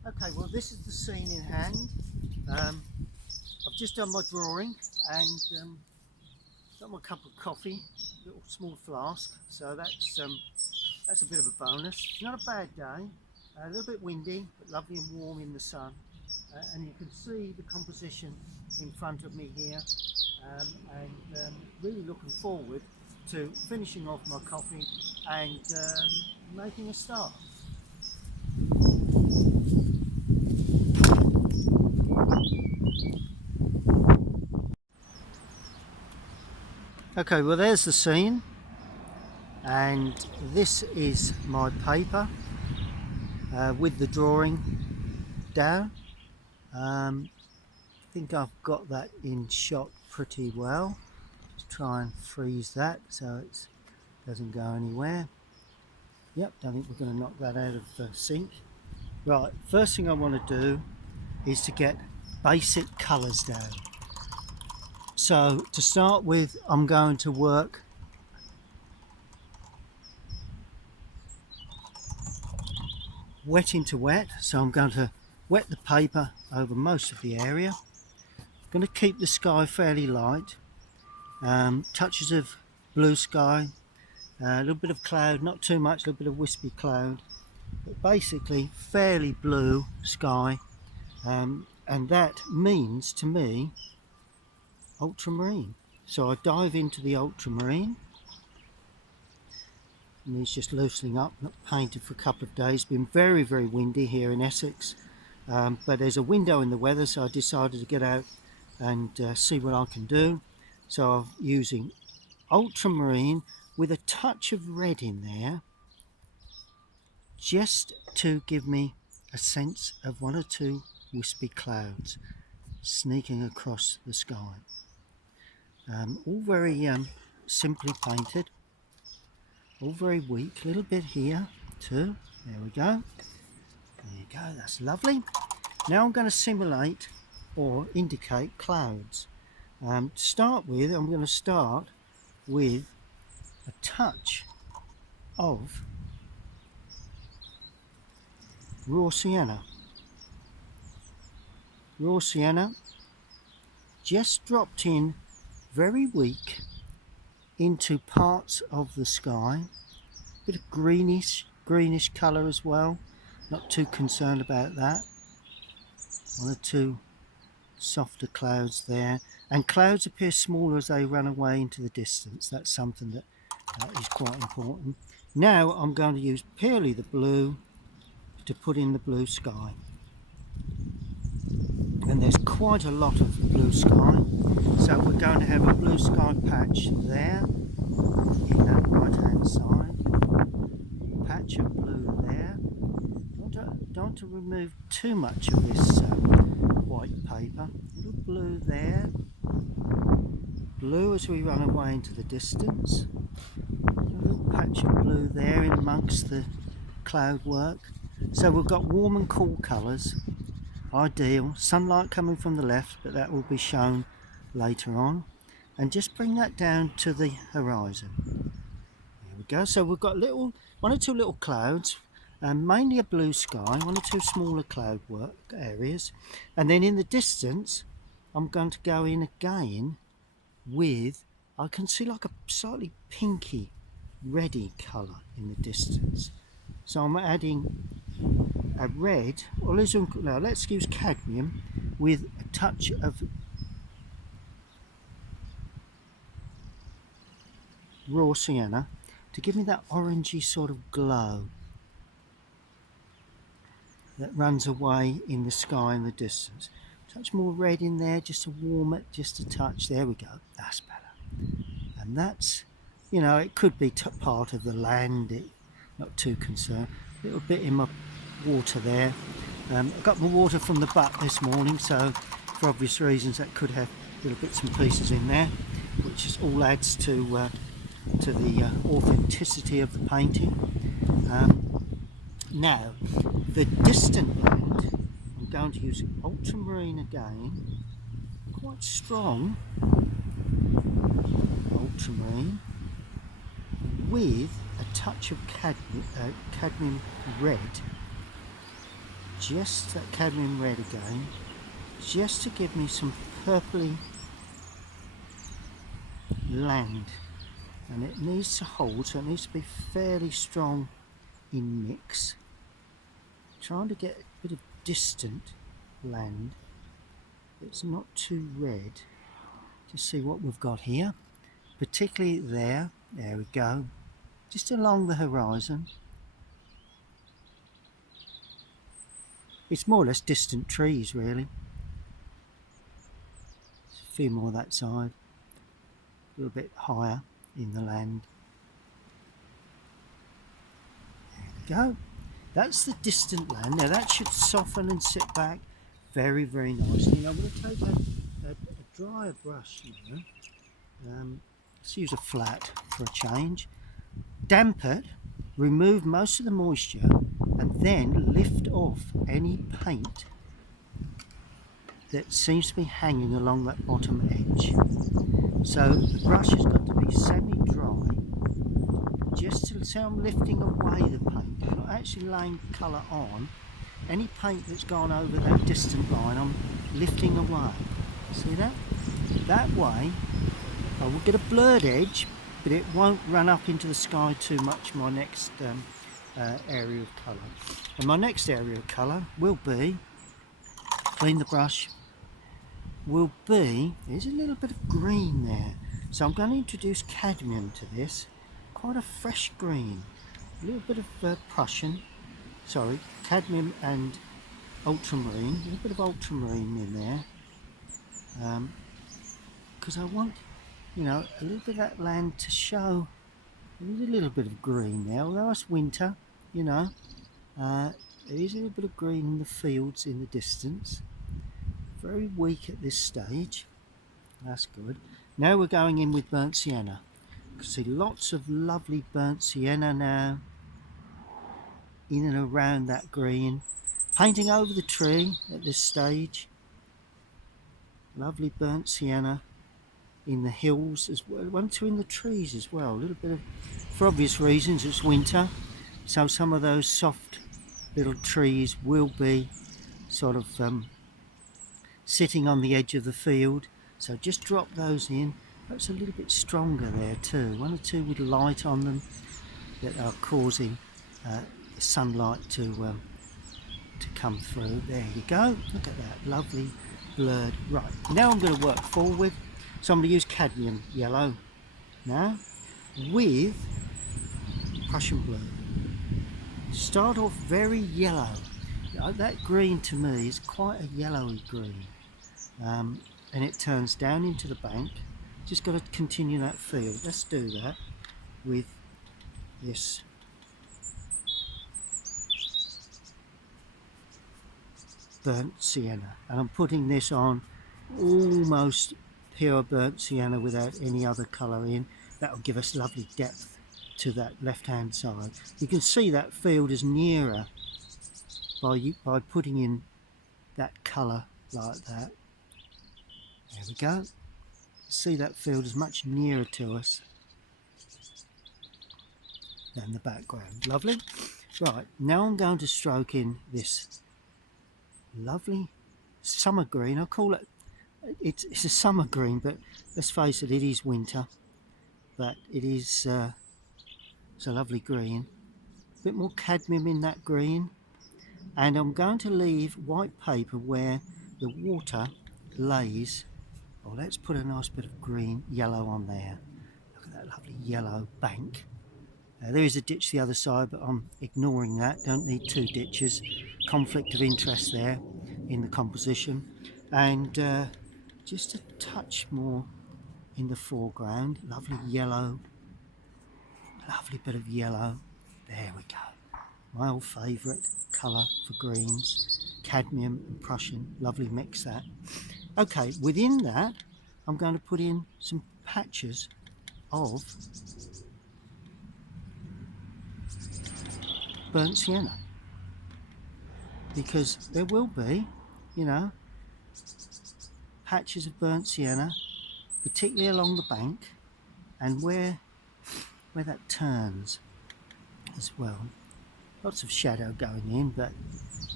Okay, well this is the scene in hand. I've just done my drawing and got my cup of coffee, little small flask. So that's a bit of a bonus. It's not a bad day. A little bit windy, but lovely and warm in the sun. And you can see the composition in front of me here. And really looking forward to finishing off my coffee and making a start. Okay, well there's the scene, and this is my paper with the drawing down. I think I've got that in shot pretty well. Just try and freeze that so it doesn't go anywhere. Yep, don't think we're going to knock that out of the sync. Right, first thing I want to do is to get basic colours down. So to start with, I'm going to work wet into wet. So I'm going to wet the paper over most of the area. I'm going to keep the sky fairly light. Touches of blue sky, a little bit of cloud, not too much, a little bit of wispy cloud, but basically fairly blue sky. And that means to me ultramarine. So I dive into the ultramarine, and it's just loosening up, not painted for a couple of days. Been very, very windy here in Essex, but there's a window in the weather, so I decided to get out and see what I can do. So I'm using ultramarine with a touch of red in there, just to give me a sense of one or two wispy clouds sneaking across the sky. All very simply painted, all very weak. A little bit here too. There we go. There you go. That's lovely. Now I'm going to simulate or indicate clouds. To start with, I'm going to start with a touch of raw sienna. Raw sienna, just dropped in very weak into parts of the sky. Bit of greenish colour as well. Not too concerned about that. One or two softer clouds there, and clouds appear smaller as they run away into the distance. That's something that is quite important. Now I'm going to use purely the blue to put in the blue sky, and there's quite a lot of blue sky, so we're going to have a blue sky patch there in that right hand side, patch of blue there. Don't want to remove too much of this white paper. A little blue there, blue as we run away into the distance, a little patch of blue there in amongst the cloud work. So we've got warm and cool colours, ideal. Sunlight coming from the left, but that will be shown later on. And just bring that down to the horizon. There we go. So we've got one or two little clouds, and mainly a blue sky, one or two smaller cloud work areas. And then in the distance, I'm going to go in again with, I can see like a slightly pinky, reddy colour in the distance. So I'm adding a red, or let's use cadmium with a touch of raw sienna to give me that orangey sort of glow that runs away in the sky in the distance. Touch more red in there just to warm it, just a touch. There we go, that's better. And that's, it could be part of the land, not too concerned. A little bit in my water there. I got my water from the butt this morning, so for obvious reasons that could have little bits and pieces in there, which all adds to the authenticity of the painting. Now, the distant blend, I'm going to use ultramarine again, quite strong ultramarine, with a touch of cadmium red, just that cadmium red again, just to give me some purpley land, and it needs to hold, so it needs to be fairly strong in mix. Trying to get a bit of distant land that's not too red, to see what we've got here, particularly there we go, just along the horizon. It's more or less distant trees really. A few more that side, a little bit higher in the land. There we go. That's the distant land. Now that should soften and sit back very, very nicely. Now I'm going to take a drier brush now. Let's use a flat for a change. Damp it, remove most of the moisture, and then lift off any paint that seems to be hanging along that bottom edge. So the brush has got to be semi-dry, just to say I'm lifting away the paint. I'm not actually laying colour on. Any paint that's gone over that distant line, I'm lifting away. See that? That way I will get a blurred edge, but it won't run up into the sky too much, my next area of colour. And my next area of colour will be, clean the brush, will be, there's a little bit of green there. So I'm going to introduce cadmium to this, quite a fresh green, a little bit of cadmium and ultramarine, a little bit of ultramarine in there, because I want, you know, a little bit of that land to show a little bit of green there, although it's winter, you know, there is a little bit of green in the fields in the distance. Very weak at this stage, that's good. Now we're going in with burnt sienna. You can see lots of lovely burnt sienna now, in and around that green. Painting over the tree at this stage. Lovely burnt sienna in the hills as well, one or two in the trees as well. A little bit of, for obvious reasons, it's winter, so some of those soft little trees will be sort of sitting on the edge of the field. So just drop those in. Perhaps a little bit stronger there too. One or two with light on them that are causing the sunlight to come through. There you go. Look at that, lovely blurred. Right, now I'm going to work forward. So I'm going to use cadmium yellow now with Prussian blue. Start off very yellow. That green to me is quite a yellowy green, and it turns down into the bank. Just got to continue that field. Let's do that with this burnt sienna, and I'm putting this on almost pure burnt sienna without any other colour in. That will give us lovely depth to that left hand side. You can see that field is nearer by putting in that colour like that. There we go. See, that field is much nearer to us than the background. Lovely. Right, now I'm going to stroke in this lovely summer green. I call it, it's a summer green, but let's face it, it is winter, but it is it's a lovely green. A bit more cadmium in that green, and I'm going to leave white paper where the water lays. Oh, let's put a nice bit of green yellow on there. Look at that lovely yellow bank. There is a ditch the other side, but I'm ignoring that. Don't need two ditches. Conflict of interest there in the composition. And just a touch more in the foreground. Lovely yellow. Lovely bit of yellow. There we go. My old favourite colour for greens. Cadmium and Prussian. Lovely mix that. Okay, within that, I'm going to put in some patches of burnt sienna, because there will be, you know, patches of burnt sienna, particularly along the bank and where that turns as well. Lots of shadow going in, but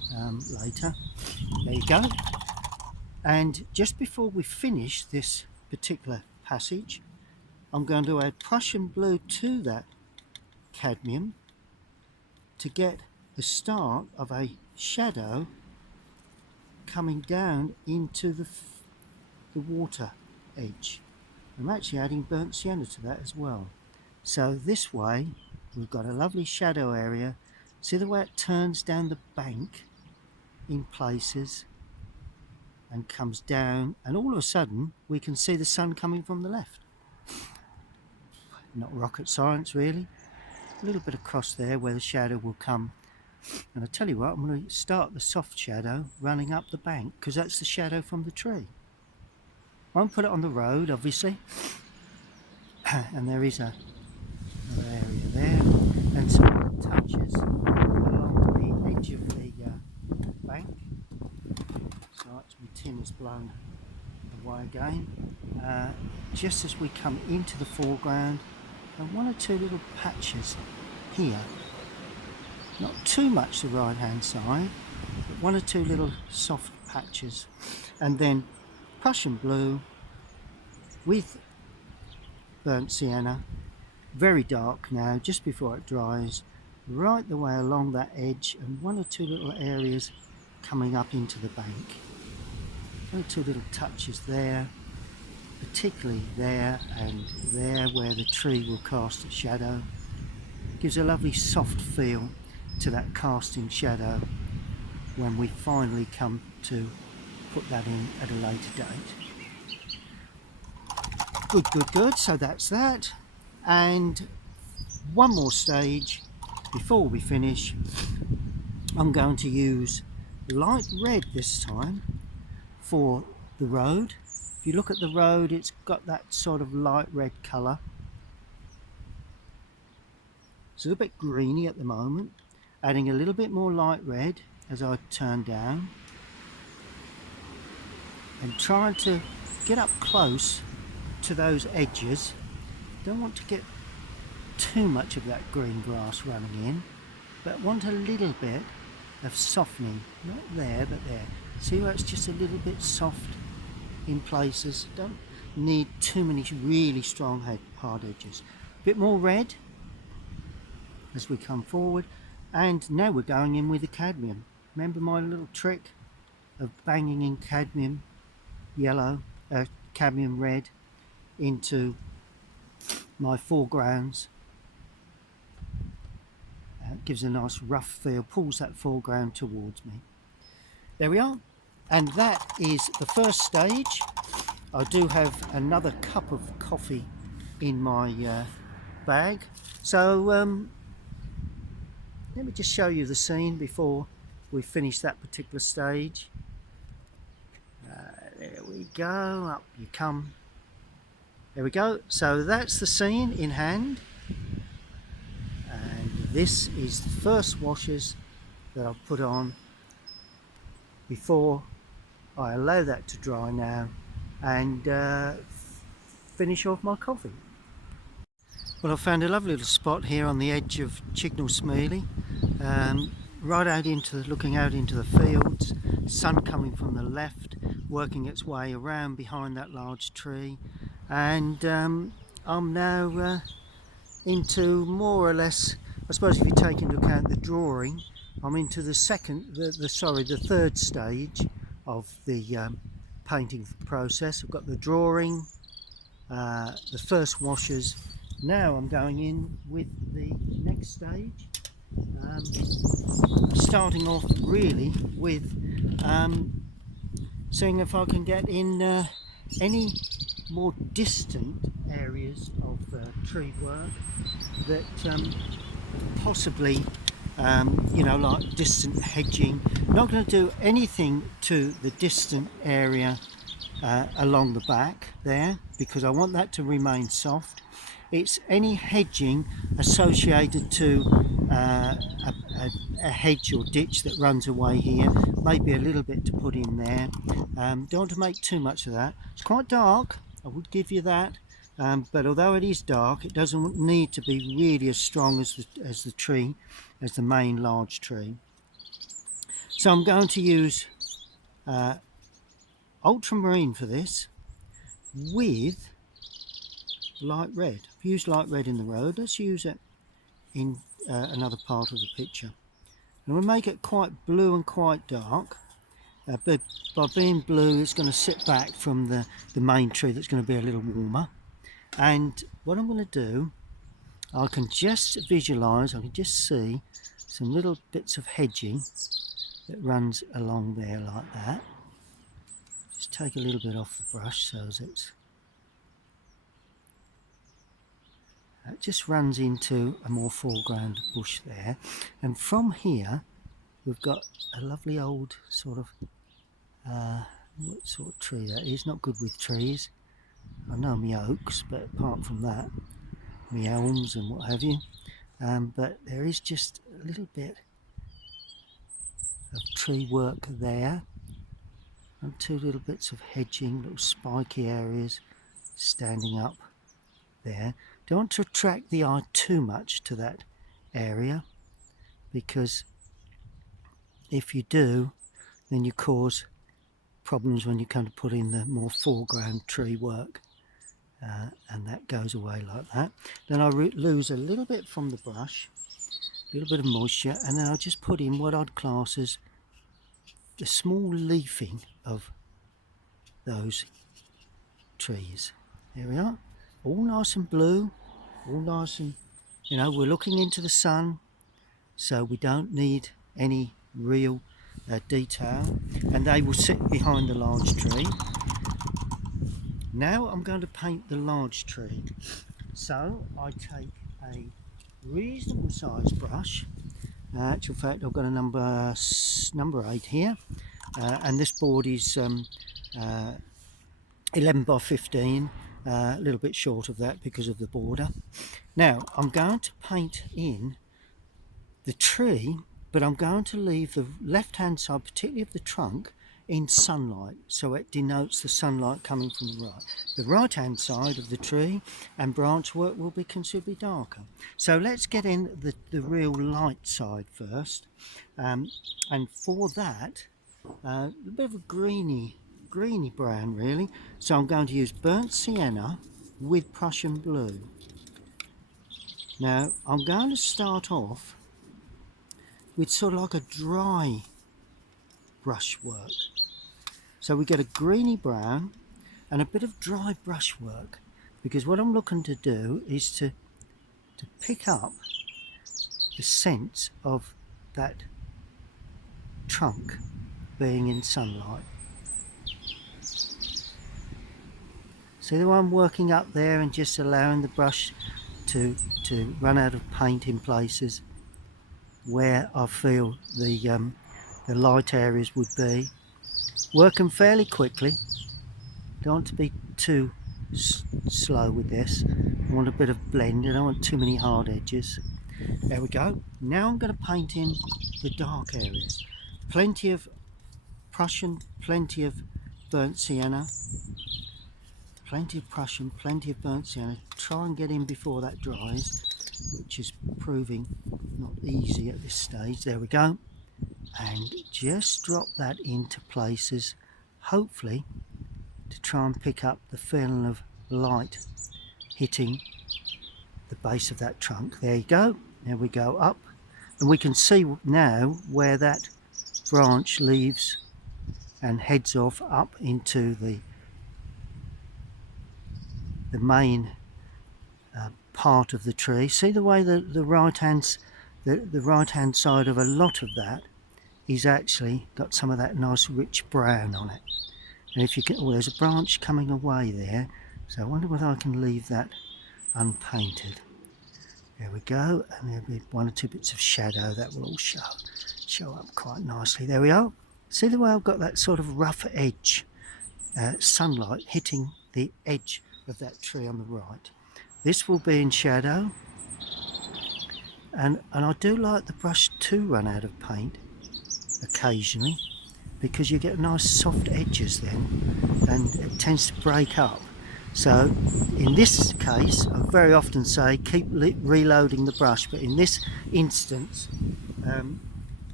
later. There you go. And just before we finish this particular passage, I'm going to add Prussian blue to that cadmium to get the start of a shadow coming down into the water edge. I'm actually adding burnt sienna to that as well. So this way we've got a lovely shadow area. See the way it turns down the bank in places and comes down, and all of a sudden we can see the sun coming from the left. Not rocket science really. A little bit across there where the shadow will come. And I tell you what, I'm going to start the soft shadow running up the bank because that's the shadow from the tree. Won't put it on the road obviously. And there is another area there and some touches along the edge of the bank. So that's my tin is blown away again. Just as we come into the foreground, and one or two little patches here, not too much the right hand side, but one or two little soft patches, and then Prussian blue with burnt sienna, very dark now, just before it dries, right the way along that edge, and one or two little areas coming up into the bank. One or two little touches there, particularly there and there where the tree will cast its shadow. Gives a lovely soft feel to that casting shadow when we finally come to put that in at a later date. Good. So that's that. And one more stage before we finish. I'm going to use light red this time for the road. If you look at the road, it's got that sort of light red colour. It's a little bit greeny at the moment. Adding a little bit more light red as I turn down. And trying to get up close to those edges. Don't want to get too much of that green grass running in, but want a little bit of softening. Not there, but there. See where it's just a little bit soft in places. Don't need too many really strong hard edges. A bit more red as we come forward, and now we're going in with the cadmium. Remember my little trick of banging in cadmium yellow, cadmium red into my foregrounds. Gives a nice rough feel, pulls that foreground towards me. There we are, and that is the first stage. I do have another cup of coffee in my bag, so let me just show you the scene before we finish that particular stage. There we go, up you come. There we go, so that's the scene in hand, and this is the first washes that I'll put on before I allow that to dry now and finish off my coffee. Well, I found a lovely little spot here on the edge of Chignal Smealy, right out into looking out into the fields, sun coming from the left, working its way around behind that large tree, and I'm now into more or less, I suppose if you take into account the drawing, I'm into the third stage of the painting process. I've got the drawing, the first washes. Now I'm going in with the next stage, starting off really with seeing if I can get in any more distant areas of tree work that possibly you know, like distant hedging. Not going to do anything to the distant area along the back there because I want that to remain soft. It's any hedging associated to a hedge or ditch that runs away here, maybe a little bit to put in there. Don't want to make too much of that. It's quite dark, I would give you that, but although it is dark, it doesn't need to be really as strong as the tree, as the main large tree. So I'm going to use ultramarine for this with light red. I've used light red in the road. Let's use it in another part of the picture. And we'll make it quite blue and quite dark. But by being blue, it's going to sit back from the main tree that's going to be a little warmer. And what I'm going to do, I can just visualise, I can just see some little bits of hedging that runs along there like that. Just take a little bit off the brush so that it just runs into a more foreground bush there. And from here, we've got a lovely old sort of, what sort of tree that is, not good with trees. I know me oaks, but apart from that, me elms and what have you. But there is just a little bit of tree work there, and two little bits of hedging, little spiky areas standing up there. Don't want to attract the eye too much to that area, because if you do, then you cause problems when you come to put in the more foreground tree work, and that goes away like that. Then I lose a little bit from the brush, a little bit of moisture, and then I'll just put in what I'd class as the small leafing of those trees. There we are, all nice and blue, all nice and, you know, we're looking into the sun, so we don't need any real detail, and they will sit behind the large tree. Now I'm going to paint the large tree. So I take a reasonable sized brush. Actual fact, I've got a number 8 here, and this board is 11 by 15, a little bit short of that because of the border. Now I'm going to paint in the tree, but I'm going to leave the left hand side, particularly of the trunk, in sunlight, so it denotes the sunlight coming from the right. The right hand side of the tree and branch work will be considerably darker. So let's get in the real light side first, and for that a bit of a greeny brown really. So I'm going to use burnt sienna with Prussian blue. Now I'm going to start off with sort of like a dry brushwork. So we get a greeny brown and a bit of dry brushwork, because what I'm looking to do is to pick up the sense of that trunk being in sunlight. See the way I'm working up there and just allowing the brush to run out of paint in places where I feel the light areas would be. Working fairly quickly, don't want to be too slow with this. I want a bit of blend, I don't want too many hard edges. There we go. Now I'm going to paint in the dark areas. Plenty of Prussian, plenty of burnt sienna, plenty of Prussian, plenty of burnt sienna. Try and get in before that dries, which is proving not easy at this stage. There we go. And just drop that into places, hopefully to try and pick up the feeling of light hitting the base of that trunk. There you go. Now we go up, and we can see now where that branch leaves and heads off up into the main part of the tree. See the way the right hand side of a lot of that is actually got some of that nice rich brown on it. And if you get, oh, there's a branch coming away there, so I wonder whether I can leave that unpainted. There we go, and there'll be one or two bits of shadow that will all show up quite nicely. There we are. See the way I've got that sort of rough edge, sunlight hitting the edge of that tree on the right. This will be in shadow, and I do like the brush to run out of paint occasionally, because you get nice soft edges then, and it tends to break up. So in this case, I very often say keep reloading the brush, but in this instance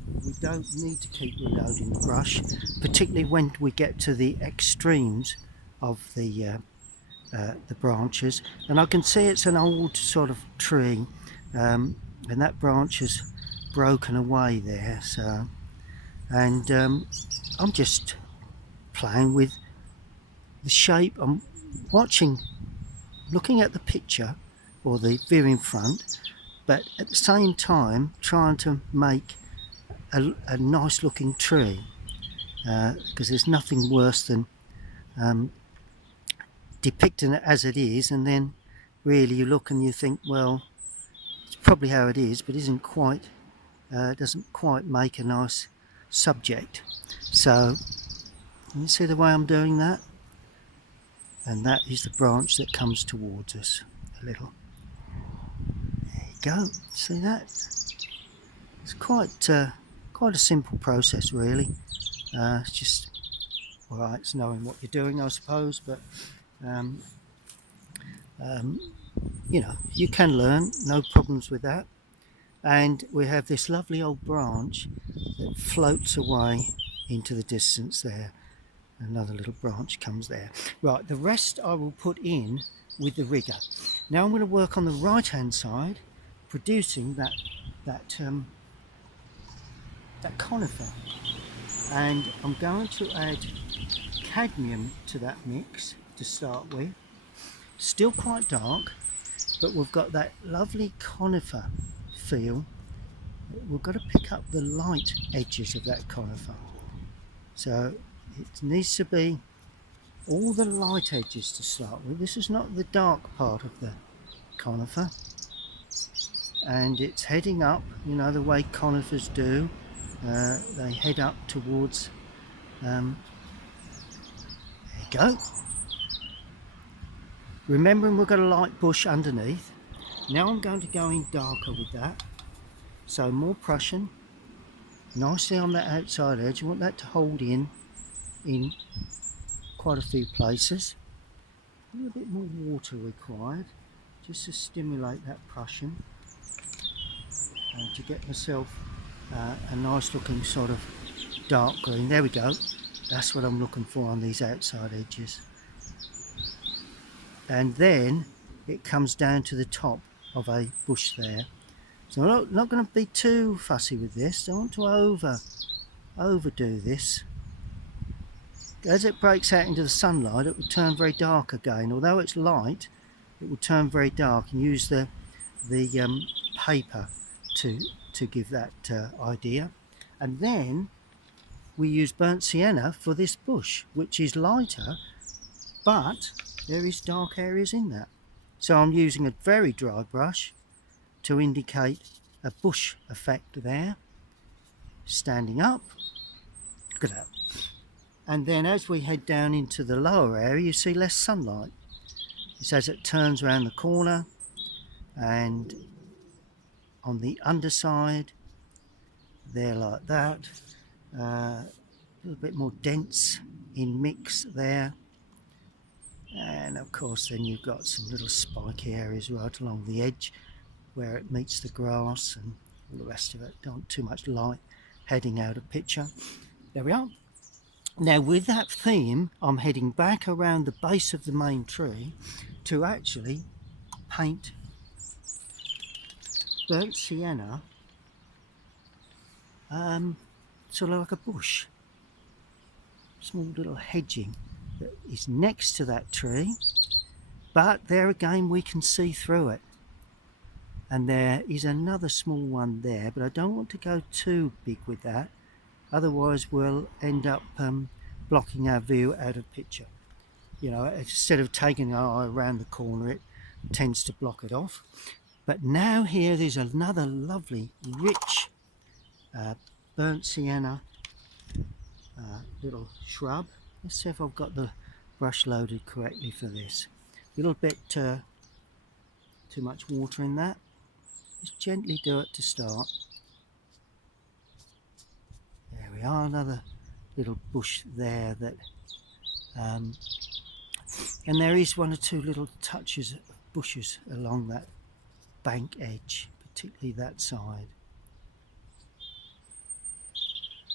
we don't need to keep reloading the brush, particularly when we get to the extremes of the branches. And I can see it's an old sort of tree, and that branch is broken away there. So, and I'm just playing with the shape. I'm looking at the picture or the view in front, but at the same time trying to make a nice looking tree, because there's nothing worse than depicting it as it is, and then really you look and you think, well, it's probably how it is, but isn't quite, doesn't quite make a nice subject. So you see the way I'm doing that, and that is the branch that comes towards us a little. There you go. See that? It's quite a simple process, really. It's just, alright, it's knowing what you're doing, I suppose, but you know, you can learn, no problems with that. And we have this lovely old branch that floats away into the distance there. Another little branch comes there. Right, the rest I will put in with the rigger. Now I'm going to work on the right hand side, producing that conifer, and I'm going to add cadmium to that mix to start with. Still quite dark, but we've got that lovely conifer feel. We've got to pick up the light edges of that conifer, so it needs to be all the light edges to start with. This is not the dark part of the conifer, and it's heading up, you know, the way conifers do. They head up towards, there you go. Remembering we've got a light bush underneath. Now I'm going to go in darker with that, so more Prussian, nicely on that outside edge. You want that to hold in quite a few places. A little bit more water required just to stimulate that Prussian, and to get myself a nice looking sort of dark green. There we go. That's what I'm looking for on these outside edges. And then it comes down to the top of a bush there. So I'm not going to be too fussy with this. I don't want to overdo this. As it breaks out into the sunlight, it will turn very dark again. Although it's light, it will turn very dark, and use the paper to give that idea. And then we use burnt sienna for this bush, which is lighter, but there is dark areas in that. So I'm using a very dry brush to indicate a bush effect there, standing up. Look at that. And then as we head down into the lower area, you see less sunlight. It's as it turns around the corner, and on the underside there, like that, a little bit more dense in mix there. And of course then you've got some little spiky areas right along the edge where it meets the grass, and all the rest of it. Don't want too much light heading out of picture. There we are. Now with that theme, I'm heading back around the base of the main tree to actually paint burnt sienna, sort of like a bush. Small little hedging that is next to that tree, but there again we can see through it. And there is another small one there, but I don't want to go too big with that, otherwise we'll end up blocking our view out of picture. You know, instead of taking our eye around the corner, it tends to block it off. But now here there's another lovely rich burnt sienna little shrub. Let's see if I've got the brush loaded correctly for this. A little bit too much water in that. Just gently do it to start. There we are, another little bush there that and there is one or two little touches of bushes along that bank edge, particularly that side.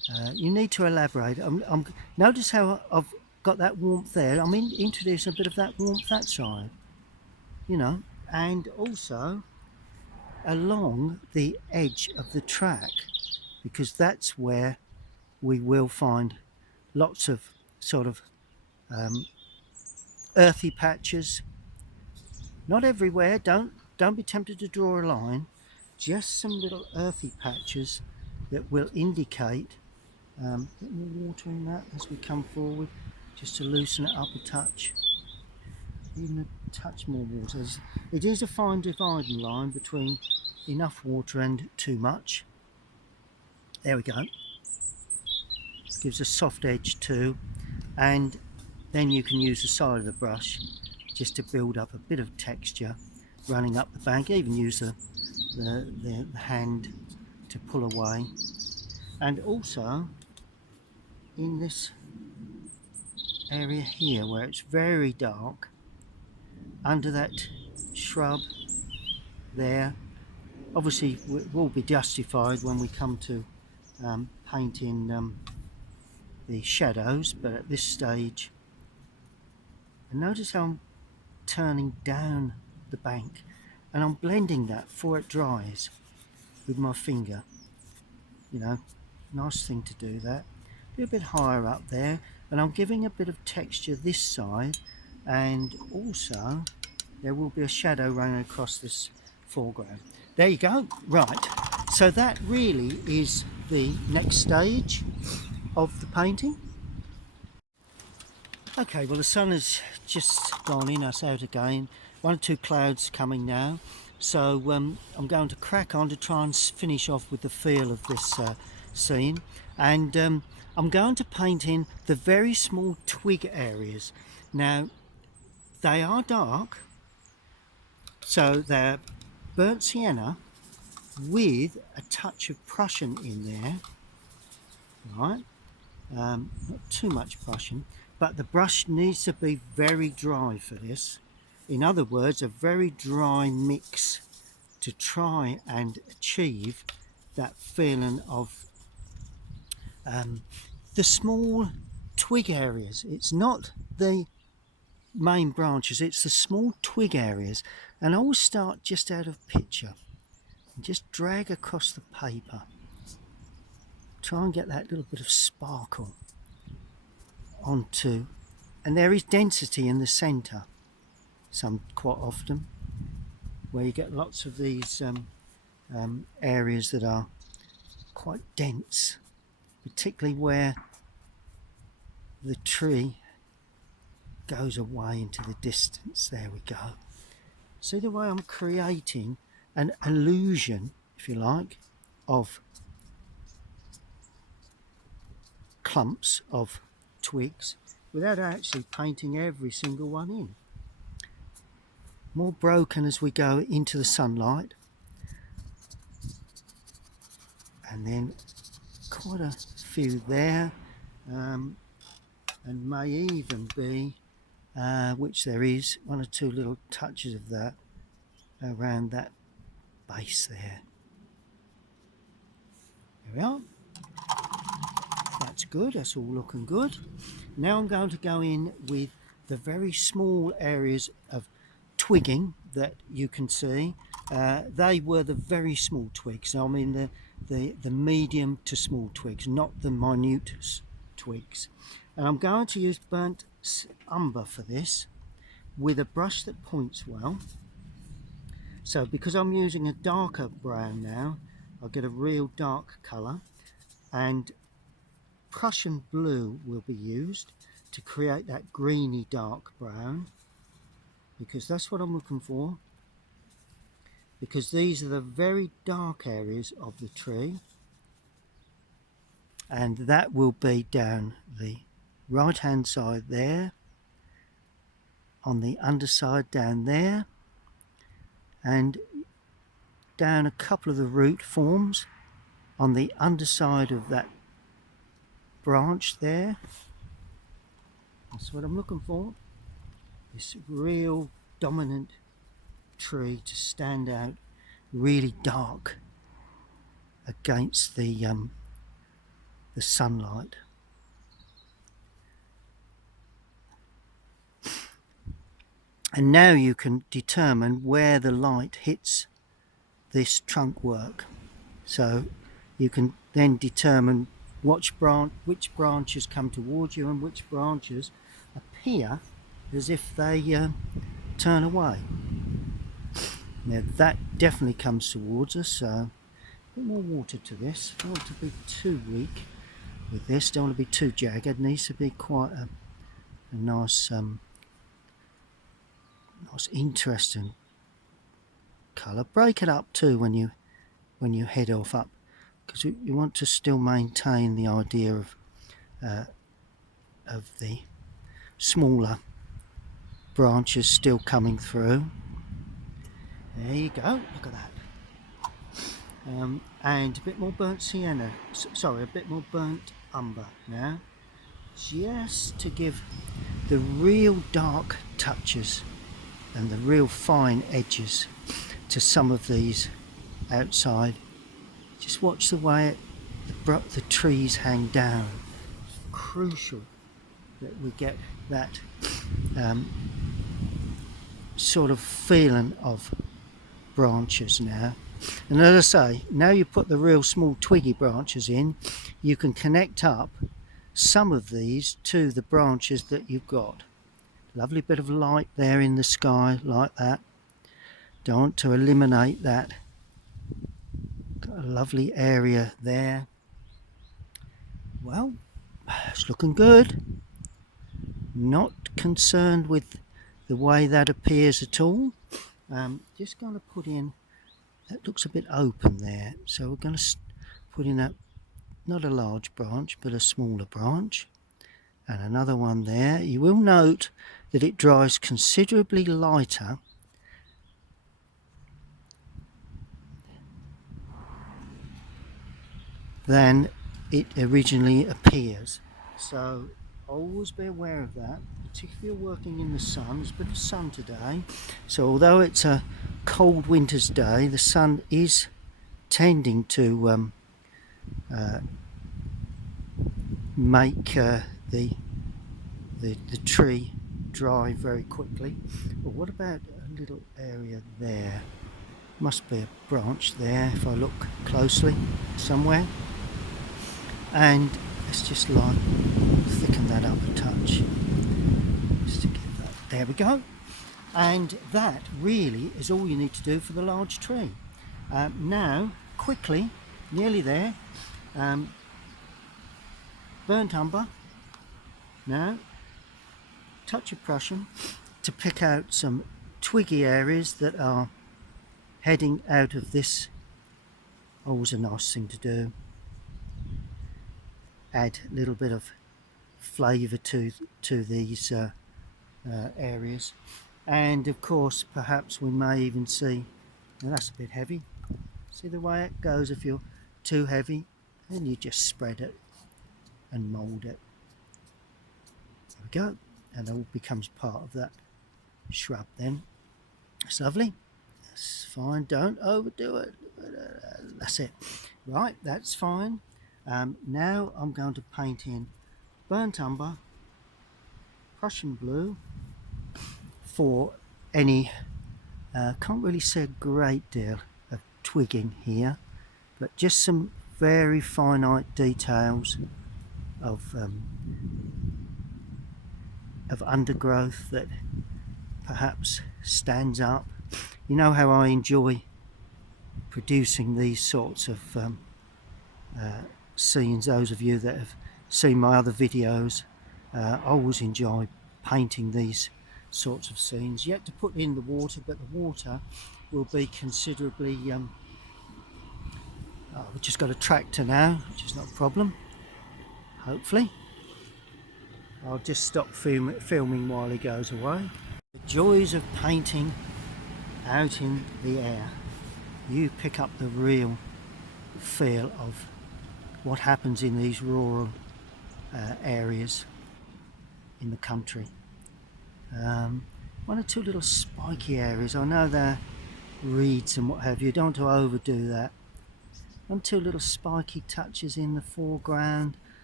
You need to elaborate. Notice how I've got that warmth there. I'm introducing a bit of that warmth that side, you know, and also along the edge of the track, because that's where we will find lots of sort of earthy patches. Not everywhere. Don't be tempted to draw a line. Just some little earthy patches that will indicate a bit more water in that as we come forward, just to loosen it up a touch. Even a touch more water. It is a fine dividing line between enough water and too much. There we go. Gives a soft edge too, and then you can use the side of the brush just to build up a bit of texture running up the bank. Even use the hand to pull away. And also in this area here where it's very dark, under that shrub there, obviously it will be justified when we come to painting the shadows, but at this stage, and notice how I'm turning down the bank and I'm blending that before it dries with my finger. You know, nice thing to do that. A little bit higher up there, and I'm giving a bit of texture this side, and also there will be a shadow running across this foreground. There you go. Right, so that really is the next stage of the painting. Okay, well the sun has just gone in, us out again. One or two clouds coming now, so I'm going to crack on to try and finish off with the feel of this scene, and I'm going to paint in the very small twig areas. Now they are dark, so they're burnt sienna with a touch of Prussian in there, right? Not too much Prussian, but the brush needs to be very dry for this. In other words, a very dry mix to try and achieve that feeling of the small twig areas. It's not the main branches, it's the small twig areas. And I will start just out of picture and just drag across the paper. Try and get that little bit of sparkle onto, and there is density in the center quite often, where you get lots of these areas that are quite dense, particularly where the tree goes away into the distance. There we go. See the way I'm creating an illusion, if you like, of clumps of twigs without actually painting every single one in. More broken as we go into the sunlight, and then quite a few there, and may even be, which there is, one or two little touches of that around that base there. There we are. That's good, that's all looking good. Now I'm going to go in with the very small areas of twigging that you can see. They were the very small twigs. I mean the medium to small twigs, not the minute twigs. And I'm going to use burnt umber for this with a brush that points well. So because I'm using a darker brown now, I'll get a real dark colour, and Prussian blue will be used to create that greeny dark brown, because that's what I'm looking for, because these are the very dark areas of the tree, and that will be down the right hand side there, on the underside down there, and down a couple of the root forms on the underside of that branch there. That's what I'm looking for, this real dominant tree to stand out really dark against the the sunlight. And now you can determine where the light hits this trunk work. So you can then determine which branches come towards you and which branches appear as if they turn away. Now that definitely comes towards us, so a bit more water to this. Don't want to be too weak with this, don't want to be too jagged. It needs to be quite a nice nice interesting colour. Break it up too when you head off up, because you want to still maintain the idea of the smaller branches still coming through. There you go, look at that. And a bit more burnt sienna, sorry, a bit more burnt umber now, just to give the real dark touches and the real fine edges to some of these outside. Just watch the way the trees hang down. It's crucial that we get that sort of feeling of branches now. And as I say, now you put the real small twiggy branches in, you can connect up some of these to the branches that you've got. Lovely bit of light there in the sky like that. Don't want to eliminate that. Got a lovely area there. Well, it's looking good. Not concerned with the way that appears at all. Just going to put in, that looks a bit open there, so we're going to put in not a large branch but a smaller branch, and another one there. You will note that it dries considerably lighter than it originally appears, so always be aware of that, particularly if you're working in the sun. There's a bit of sun today, so although it's a cold winter's day, the sun is tending to make the tree dry very quickly. But what about a little area there? Must be a branch there if I look closely somewhere. And let's just like thicken that up a touch, just to give that, there we go. And that really is all you need to do for the large tree. Now quickly, nearly there, burnt umber, now touch of Prussian to pick out some twiggy areas that are heading out of this. Always a nice thing to do. Add a little bit of flavour to these areas, and of course perhaps we may even see, now that's a bit heavy, see the way it goes. If you're too heavy, then you just spread it and mould it. There we go, and it all becomes part of that shrub then. It's lovely, that's fine, don't overdo it, that's it, right, that's fine. Now I'm going to paint in burnt umber, Prussian blue for any, can't really see a great deal of twigging here, but just some very finite details of undergrowth that perhaps stands up. You know how I enjoy producing these sorts of scenes. Those of you that have seen my other videos, I always enjoy painting these sorts of scenes. Yet to put in the water, but the water will be considerably we've just got a tractor now, which is not a problem, hopefully. I'll just stop filming while he goes away. The joys of painting out in the air. You pick up the real feel of what happens in these rural areas in the country. One or two little spiky areas. I know they're reeds and what have you, don't want to overdo that. One or two little spiky touches in the foreground,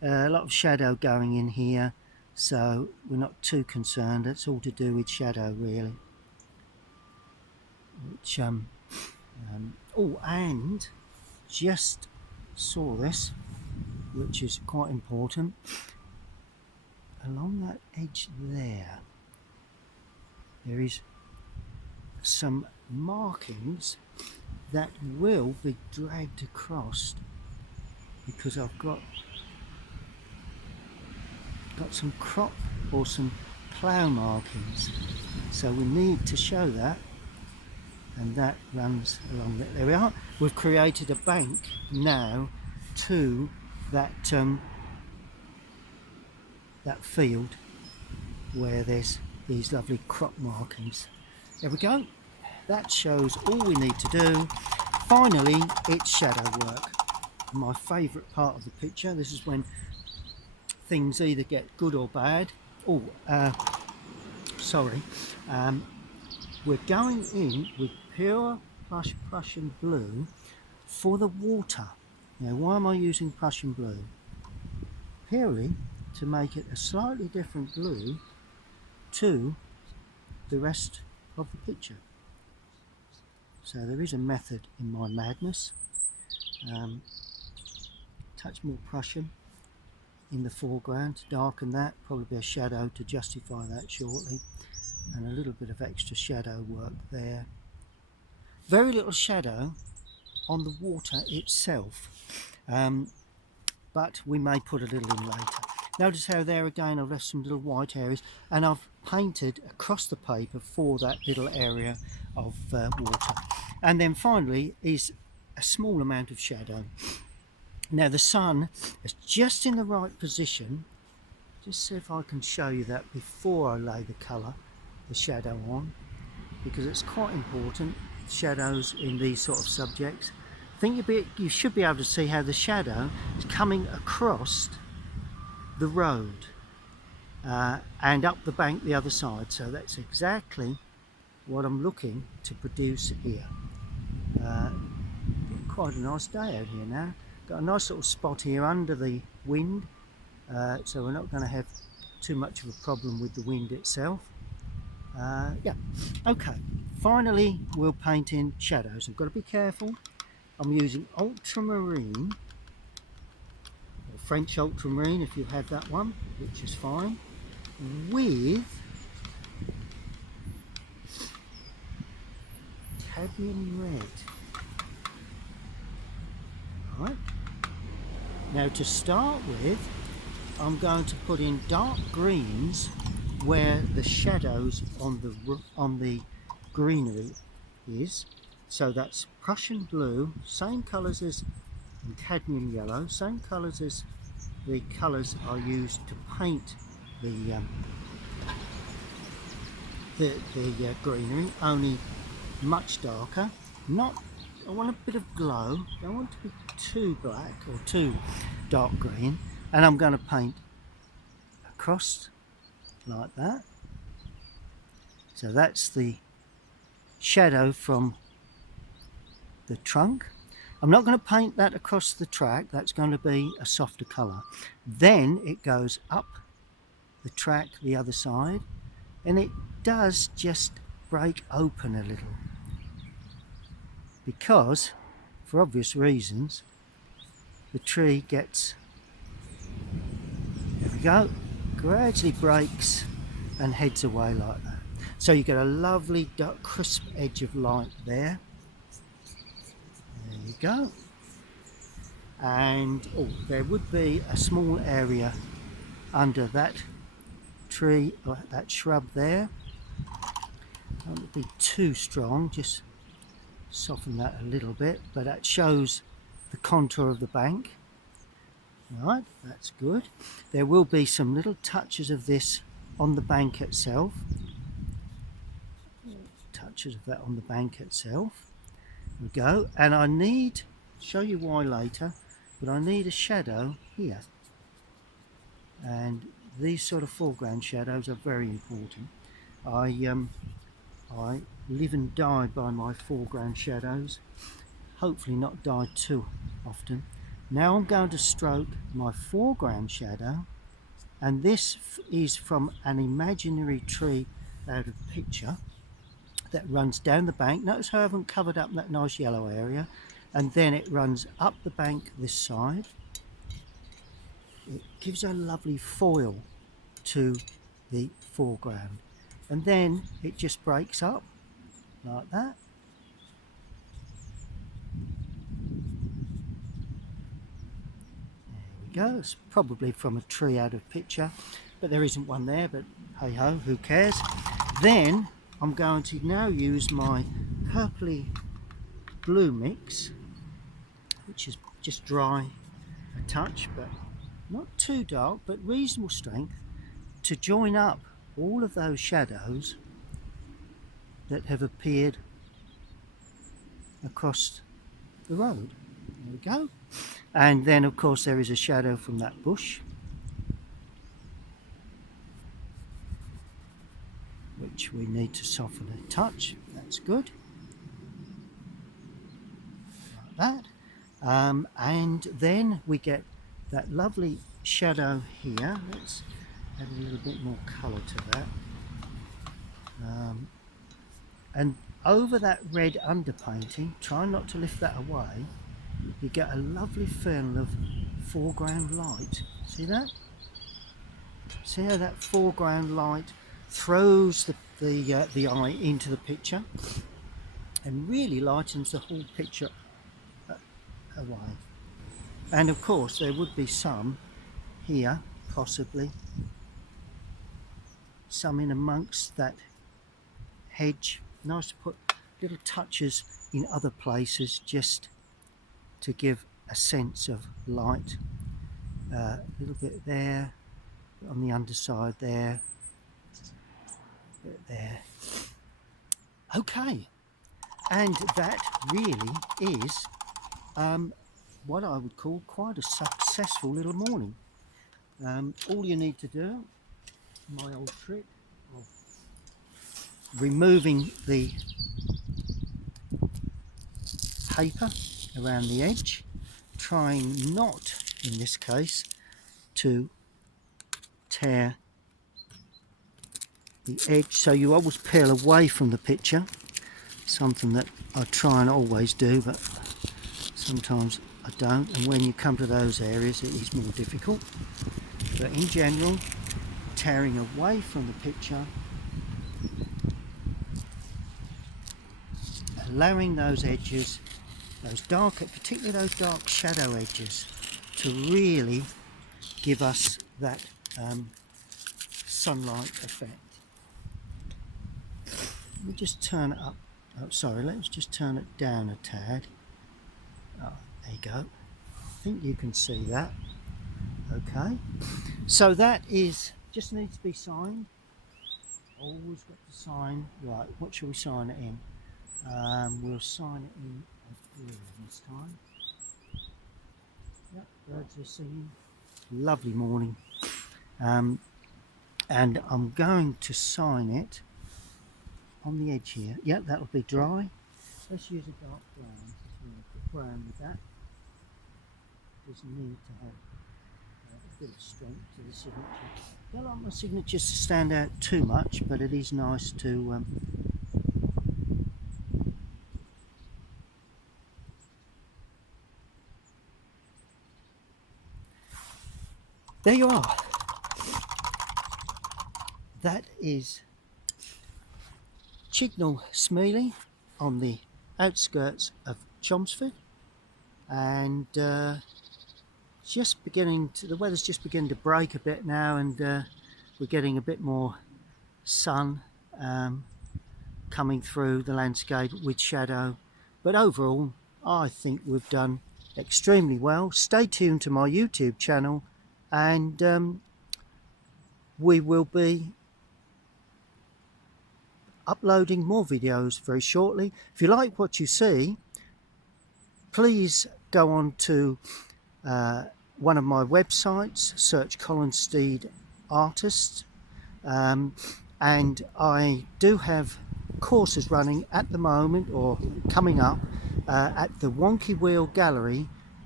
A lot of shadow going in here, so we're not too concerned. It's all to do with shadow really. Which oh, and just saw this, which is quite important. Along that edge there is some markings that will be dragged across, because I've got some crop or some plough markings, so we need to show that, and that runs along there. There we are. We've created a bank now to that that field where there's these lovely crop markings. There we go. That shows all we need to do. Finally, it's shadow work. My favourite part of the picture. This is when things either get good or bad. Oh, sorry. We're going in with pure plush Prussian blue for the water. Now, why am I using Prussian blue? Purely to make it a slightly different blue to the rest of the picture. So there is a method in my madness. Touch more Prussian in the foreground to darken that, probably a shadow to justify that shortly, and a little bit of extra shadow work there. Very little shadow on the water itself, but we may put a little in later. Notice how there again I've left some little white areas, and I've painted across the paper for that little area of water. And then finally is a small amount of shadow. Now the sun is just in the right position. Just see if I can show you that before I lay the colour, the shadow on, because it's quite important, shadows in these sort of subjects. I think you should be able to see how the shadow is coming across the road and up the bank the other side. So that's exactly what I'm looking to produce here. Quite a nice day out here now. Got a nice little spot here under the wind, so we're not going to have too much of a problem with the wind itself. Yeah, okay, finally we'll paint in shadows. I've got to be careful. I'm using ultramarine, or French ultramarine if you have that one, which is fine, with cadmium red. Right. Now to start with, I'm going to put in dark greens where the shadows on the greenery is. So that's Prussian blue, same colours as cadmium yellow, same colours as the colours I used to paint the greenery, only much darker. I want a bit of glow. I don't want to be too black or too dark green, and I'm going to paint across like that. So that's the shadow from the trunk. I'm not going to paint that across the track. That's going to be a softer colour. Then it goes up the track the other side, and it does just break open a little, because for obvious reasons the tree gets, there we go, gradually breaks and heads away like that. So you get a lovely dark crisp edge of light there. There you go. And oh, there would be a small area under that tree, or that shrub there. Don't be too strong, just soften that a little bit, but that shows the contour of the bank. Right, that's good. There will be some little touches of this on the bank itself. Touches of that on the bank itself. There we go. And I need, show you why later, but I need a shadow here. And these sort of foreground shadows are very important. I live and die by my foreground shadows. Hopefully not die too often. Now I'm going to stroke my foreground shadow, and this is from an imaginary tree out of picture that runs down the bank. Notice how I haven't covered up that nice yellow area, and then it runs up the bank this side. It gives a lovely foil to the foreground, and then it just breaks up like that. There we go. It's probably from a tree out of picture, but there isn't one there, but hey ho, who cares. Then I'm going to now use my purpley blue mix, which is just dry a touch, but not too dark, but reasonable strength, to join up all of those shadows that have appeared across the road. There we go. And then of course there is a shadow from that bush, which we need to soften a touch. That's good. Like that. And then we get that lovely shadow here. Let's add a little bit more colour to that. And over that red underpainting, try not to lift that away, you get a lovely film of foreground light. See that? See how that foreground light throws the eye into the picture and really lightens the whole picture away. And of course there would be some here, possibly some in amongst that hedge. Nice to put little touches in other places just to give a sense of light. A little bit there on the underside there, a bit there. Okay, and that really is what I would call quite a successful little morning. All you need to do, my old trick of removing the paper around the edge, trying not, in this case, to tear the edge, so you always peel away from the picture, something that I try and always do, but sometimes I don't, and when you come to those areas it is more difficult. But in general, tearing away from the picture, allowing those edges, those darker, particularly those dark shadow edges, to really give us that sunlight effect. Let me just turn it up. Oh, sorry, let's just turn it down a tad. Oh, there you go. I think you can see that. Okay, so that is just needs to be signed. Always got to sign. Right, what shall we sign it in? We'll sign it in blue this time. Yep, birds are singing. Lovely morning. And I'm going to sign it on the edge here. Yep, that'll be dry. Let's use a dark brown. Put brown with that. Doesn't need to have a bit of strength to the signature. I don't like my signatures to stand out too much, but it is nice to there you are. That is Chignal Smealy on the outskirts of Chelmsford, and just beginning to, the weather's just beginning to break a bit now, and we're getting a bit more sun coming through the landscape with shadow, but overall I think we've done extremely well. Stay tuned to my YouTube channel, and we will be uploading more videos very shortly. If you like what you see, please go on to one of my websites, search Colinsteedart, and I do have courses running at the moment or coming up at the Wonky Wheel Gallery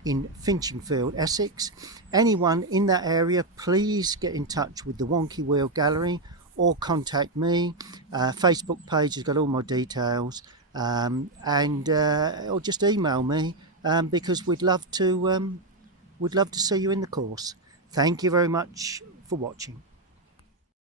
in Finchingfield, Essex. Anyone in that area, please get in touch with the Wonky Wheel Gallery or contact me. Facebook page has got all my details, or just email me, because we'd love to see you in the course. Thank you very much for watching.